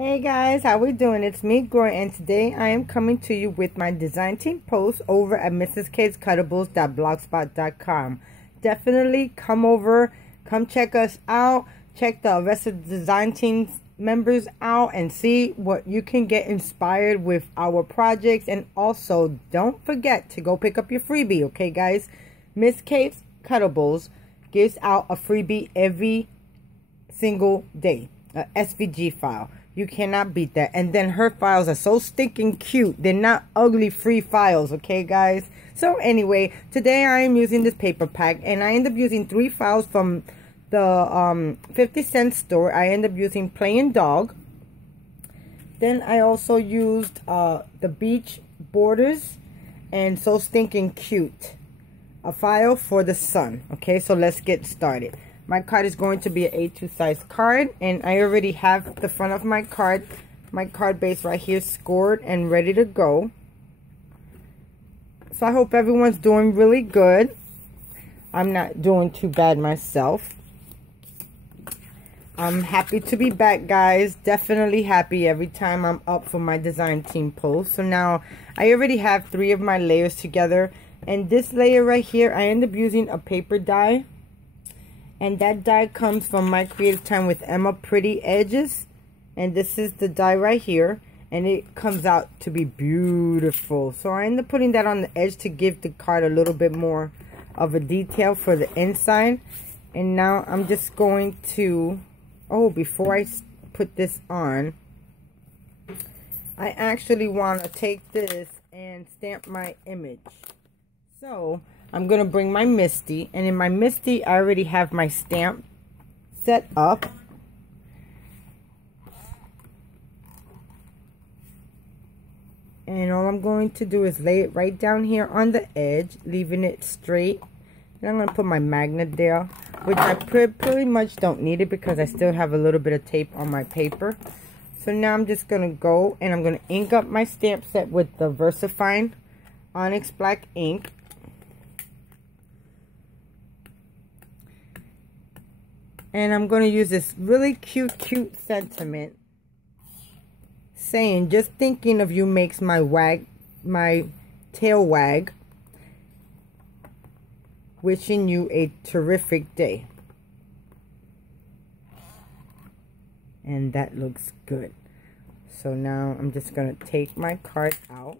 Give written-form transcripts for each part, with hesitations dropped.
Hey guys, how we doing? It's me, Gloria, and today I am coming to you with my design team post over at mrskcuttables.blogspot.com. Definitely come over, come check us out, check the rest of the design team members out, and see what you can get inspired with our projects. And also, don't forget to go pick up your freebie, okay guys? Miss Kate's Cuttables gives out a freebie every single day, a SVG file. You cannot beat that. And then her files are so stinking cute. They're not ugly free files, okay guys? So anyway, today I am using this paper pack, and I end up using 3 files from the 50-cent store. I end up using Playing Dog. Then I also used the Beach Borders and So Stinking Cute, a file for the sun. Okay, so let's get started. My card is going to be an A2 size card, and I already have the front of my card base right here scored and ready to go. So I hope everyone's doing really good. I'm not doing too bad myself. I'm happy to be back, guys. Definitely happy every time I'm up for my design team post. So now I already have 3 of my layers together, and this layer right here, I end up using a paper die. And that die comes from my Creative Time with Emma Pretty Edges. And this is the die right here. And it comes out to be beautiful. So I end up putting that on the edge to give the card a little bit more of a detail for the inside. And now I'm just going to... Oh, before I put this on, I actually want to take this and stamp my image. So I'm going to bring my Misty, and in my Misty, I already have my stamp set up. And all I'm going to do is lay it right down here on the edge, leaving it straight. And I'm going to put my magnet there, which I pretty much don't need it because I still have a little bit of tape on my paper. So now I'm just going to go and I'm going to ink up my stamp set with the VersaFine Onyx Black ink. And I'm going to use this really cute sentiment saying, just thinking of you makes my tail wag. Wishing you a terrific day. And that looks good. So now I'm just going to take my card out.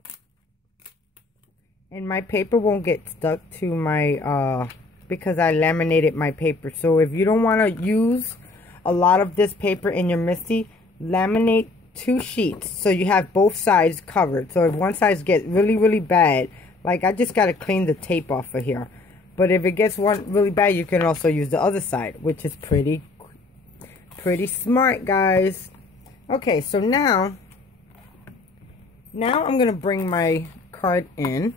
And my paper won't get stuck to my... because I laminated my paper. So if you don't want to use a lot of this paper in your Misty, laminate 2 sheets so you have both sides covered. So if one side gets really bad, like I just got to clean the tape off of here. But if it gets one really bad, you can also use the other side, which is pretty smart, guys. Okay, so now I'm going to bring my card in.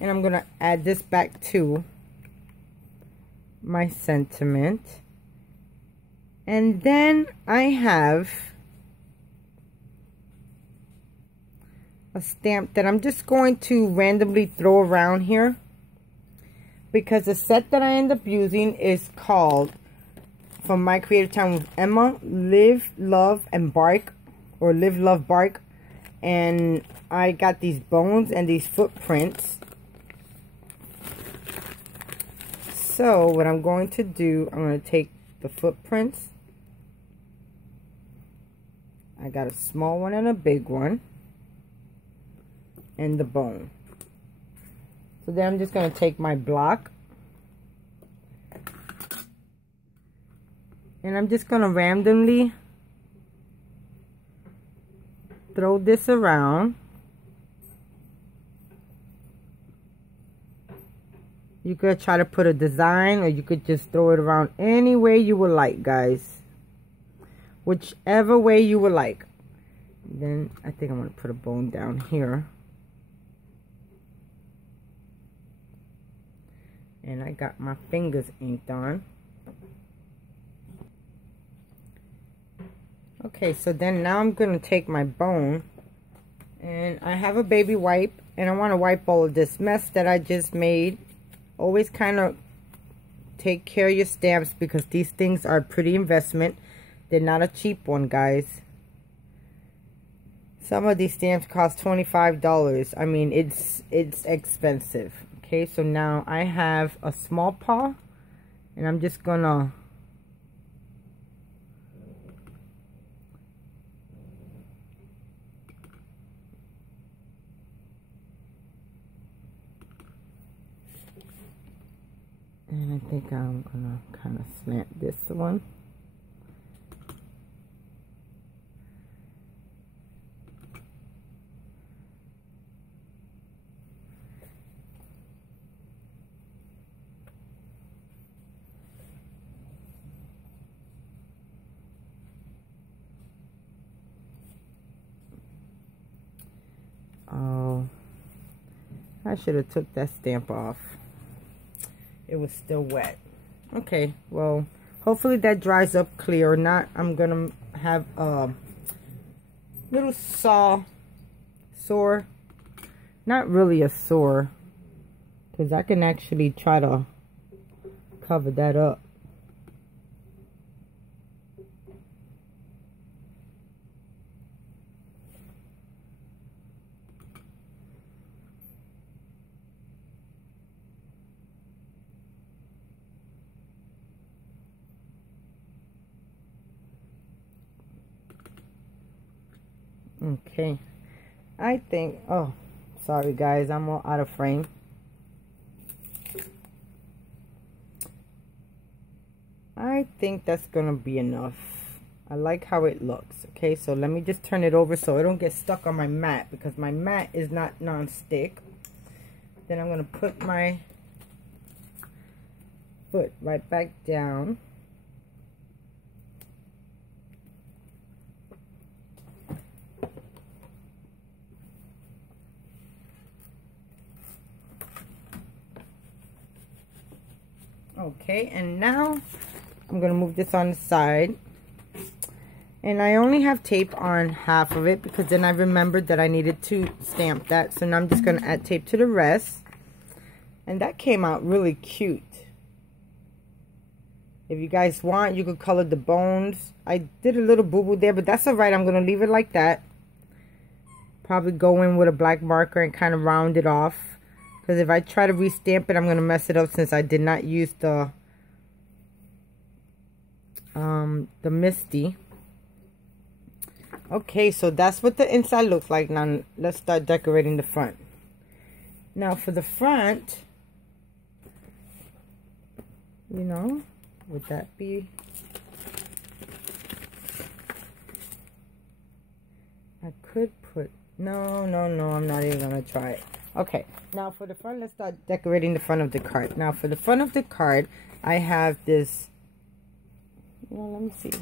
And I'm going to add this back to my sentiment. And then I have a stamp that I'm just going to randomly throw around here. Because the set that I end up using is called, from my Creative Time with Emma, Live, Love, and Bark. Or Live, Love, Bark. And I got these bones and these footprints. So what I'm going to do, I'm going to take the footprints. I got a small one and a big one. And the bone. So then I'm just going to take my block. And I'm just going to randomly throw this around. You could try to put a design, or you could just throw it around any way you would like, guys. Whichever way you would like. Then I think I'm going to put a bone down here. And I got my fingers inked on. Okay, so then now I'm going to take my bone. And I have a baby wipe. And I want to wipe all of this mess that I just made. Always kind of take care of your stamps because these things are a pretty investment. They're not a cheap one, guys. Some of these stamps cost $25. I mean, it's expensive. Okay, so now I have a small paw, and I'm just gonna and I think I'm gonna kind of slant this one. Oh, I should have took that stamp off. It was still wet. Okay, well, hopefully that dries up clear. Or not, I'm gonna have a little sore. Not really a sore, because I can actually try to cover that up. Okay, I think, oh, sorry guys, I'm all out of frame. I think that's gonna be enough. I like how it looks. Okay, so let me just turn it over so it don't get stuck on my mat, because my mat is not non-stick. Then I'm gonna put my foot right back down. Okay, and now I'm gonna move this on the side, and I only have tape on half of it because then I remembered that I needed to stamp that. So now I'm just gonna add tape to the rest, and that came out really cute. If you guys want, you could color the bones. I did a little boo-boo there, but that's all right. I'm gonna leave it like that. Probably go in with a black marker and kind of round it off. Because if I try to restamp it, I'm going to mess it up since I did not use the Misty. Okay, so that's what the inside looks like. Now, let's start decorating the front. Now, for the front, you know, would that be... I could put... No, I'm not even going to try it. Okay, now for the front, let's start decorating the front of the card. Now for the front of the card, I have this, let me see.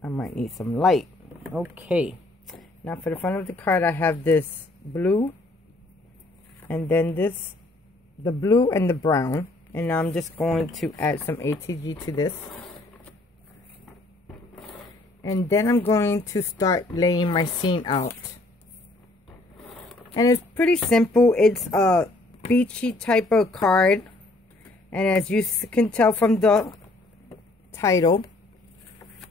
I might need some light. Okay, now for the front of the card, I have this blue, and then this, the blue and the brown. And now I'm just going to add some ATG to this. And then I'm going to start laying my scene out. And it's pretty simple. It's a beachy type of card. And as you can tell from the title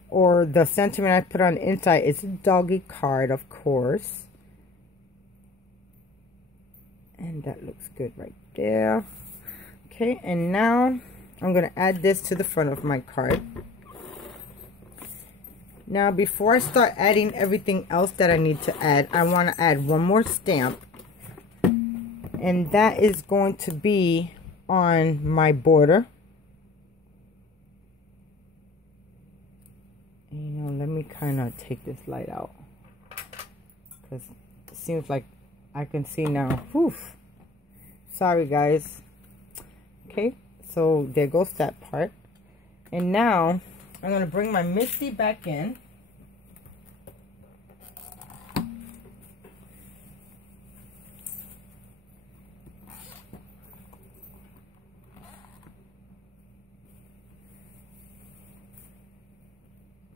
or the sentiment I put on the inside, it's a doggy card, of course. And that looks good right there. Okay, and now I'm going to add this to the front of my card. Now, before I start adding everything else that I need to add, I want to add one more stamp. And that is going to be on my border. You know, let me kind of take this light out, because it seems like I can see now. Whew. Sorry, guys. Okay, so there goes that part. And now I'm going to bring my Misty back in.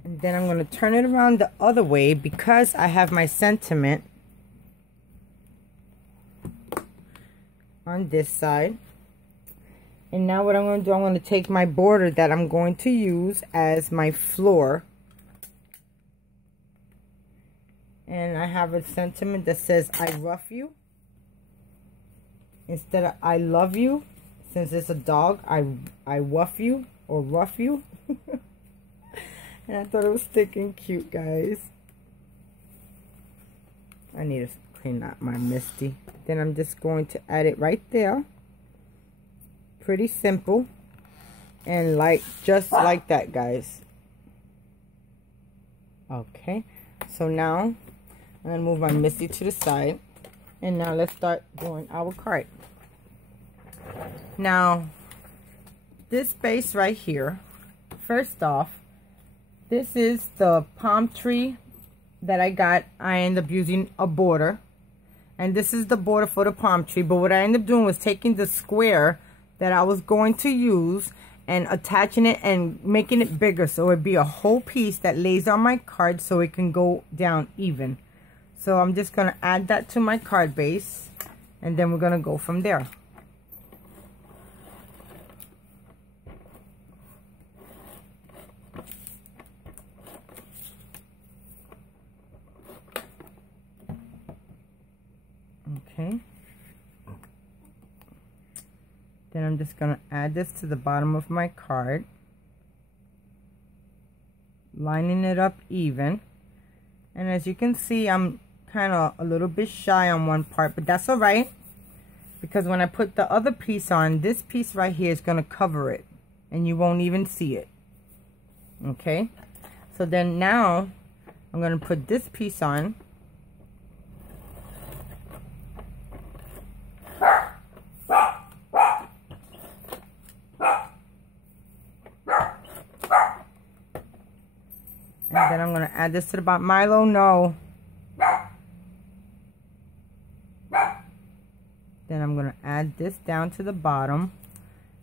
And then I'm going to turn it around the other way because I have my sentiment on this side. And now what I'm going to do, I'm going to take my border that I'm going to use as my floor. And I have a sentiment that says, I rough you. Instead of I love you. Since it's a dog, I wuff you or rough you. And I thought it was thick and cute, guys. I need to clean out my Misty. Then I'm just going to add it right there. Pretty simple. And like, just like that, guys. Okay. So now, I'm going to move my Misty to the side. And now let's start doing our card. Now, this base right here, first off, this is the palm tree that I got. I ended up using a border. And this is the border for the palm tree. But what I ended up doing was taking the square that I was going to use and attaching it and making it bigger. So it'd be a whole piece that lays on my card so it can go down even. So I'm just going to add that to my card base. And then we're going to go from there. Okay. Then I'm just going to add this to the bottom of my card. Lining it up even. And as you can see, I'm kind of a little bit shy on one part, but that's all right. Because when I put the other piece on, this piece right here is going to cover it. And you won't even see it. Okay. So then now, I'm going to put this piece on. And then I'm going to add this to the bottom. Milo, no. Then I'm going to add this down to the bottom.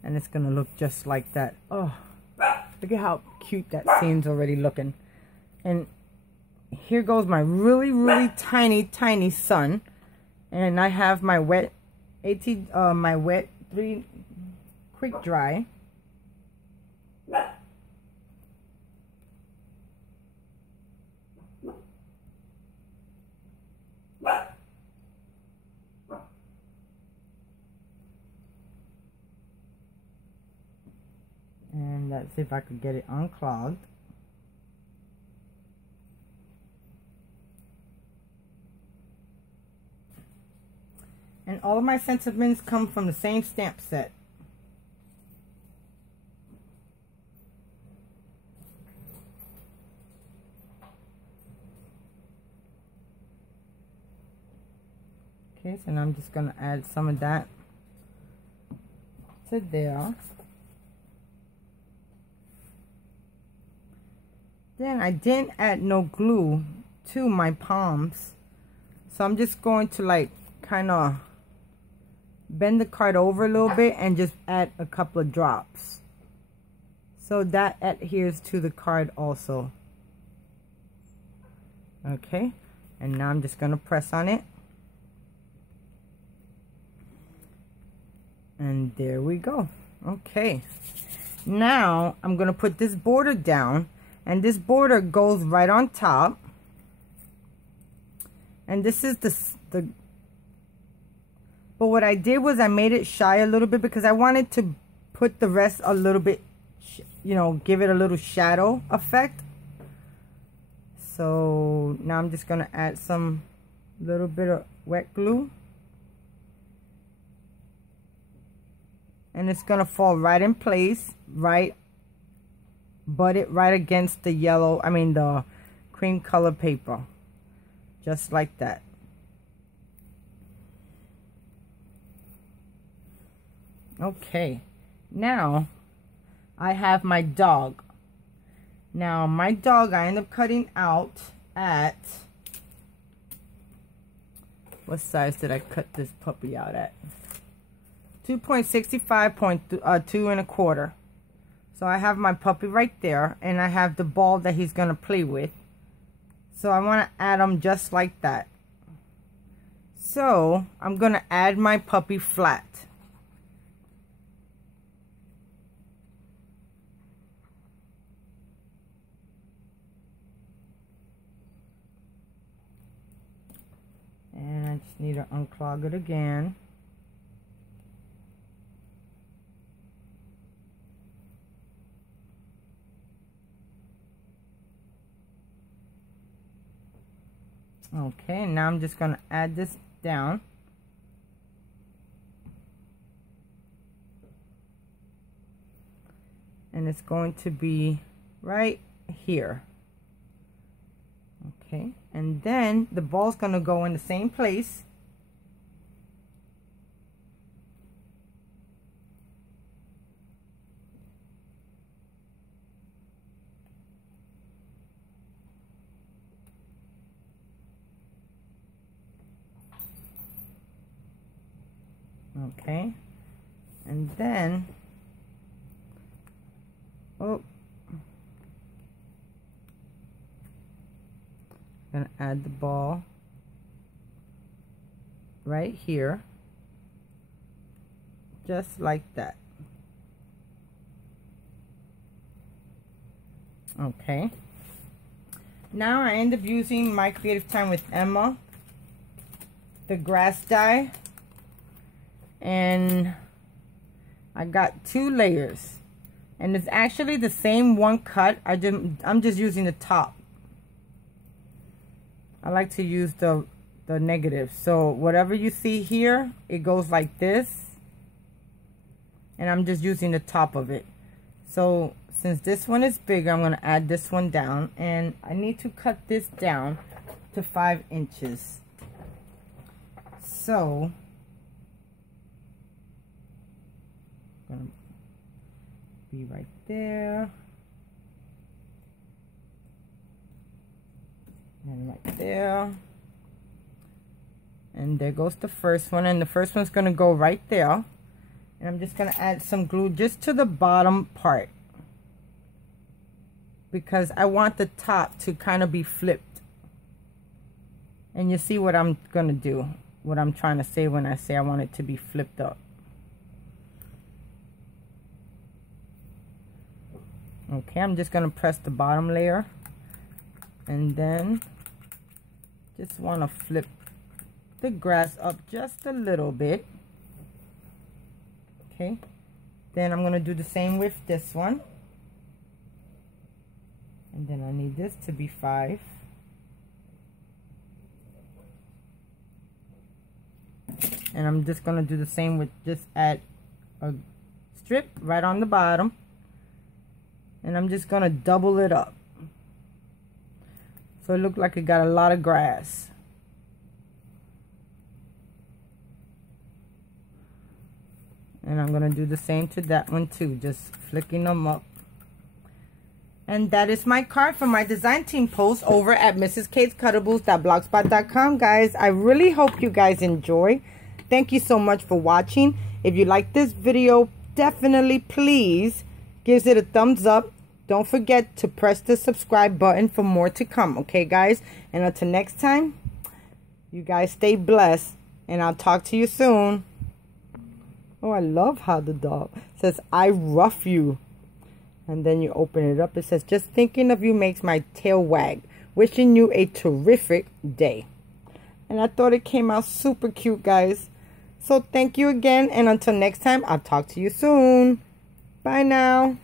And it's going to look just like that. Oh, look at how cute that scene's already looking. And here goes my really, really tiny, tiny sun. And I have my wet, my wet 3 quick dry. And let's see if I could get it unclogged. And all of my sentiments come from the same stamp set. Okay, so now I'm just going to add some of that to there. Then I didn't add no glue to my palms. So I'm just going to like kind of bend the card over a little bit and just add a couple of drops. So that adheres to the card also. Okay. And now I'm just going to press on it. And there we go. Okay. Now I'm going to put this border down. And this border goes right on top. And this is the but what I did was I made it shy a little bit because I wanted to put the rest a little bit, you know, give it a little shadow effect. So now I'm just going to add some little bit of wet glue. And it's going to fall right in place, right, butt it right against the yellow, the cream color paper. Just like that. Okay. Now, I have my dog. Now, my dog, I end up cutting out at... What size did I cut this puppy out at? 2.65, 2 1/4. So I have my puppy right there, and I have the ball that he's going to play with. So I want to add them just like that. So I'm going to add my puppy flat. need to unclog it again. Okay, now I'm just going to add this down. And it's going to be right here. Okay, and then the ball's going to go in the same place. Okay, and then gonna add the ball right here, just like that. Okay, now I end up using my Creative Time with Emma, the grass dye, and I got 2 layers, and it's actually the same one cut. I'm just using the top. I like to use the negative. So whatever you see here, it goes like this, and I'm just using the top of it. So since this one is bigger, I'm going to add this one down, and I need to cut this down to 5 inches. So going to be right there. And right there. And there goes the first one, and the first one's going to go right there. And I'm just going to add some glue just to the bottom part, because I want the top to kind of be flipped. And you see what I'm going to do, what I'm trying to say when I say I want it to be flipped up. Okay, I'm just going to press the bottom layer, and then just want to flip the grass up just a little bit. Okay, then I'm going to do the same with this one, and then I need this to be 5. And I'm just going to do the same with, just add a strip right on the bottom, and I'm just going to double it up so it looks like it got a lot of grass. And I'm going to do the same to that one too, just flicking them up. And that is my card for my design team post over at mrskatescuttables.blogspot.com, guys. I really hope you guys enjoy. Thank you so much for watching. If you like this video, definitely please give it a thumbs up. Don't forget to press the subscribe button for more to come, okay, guys? And until next time, you guys stay blessed, and I'll talk to you soon. Oh, I love how the dog says, "I ruff you." And then you open it up. It says, "Just thinking of you makes my tail wag. Wishing you a terrific day." And I thought it came out super cute, guys. So thank you again. And until next time, I'll talk to you soon. Bye now.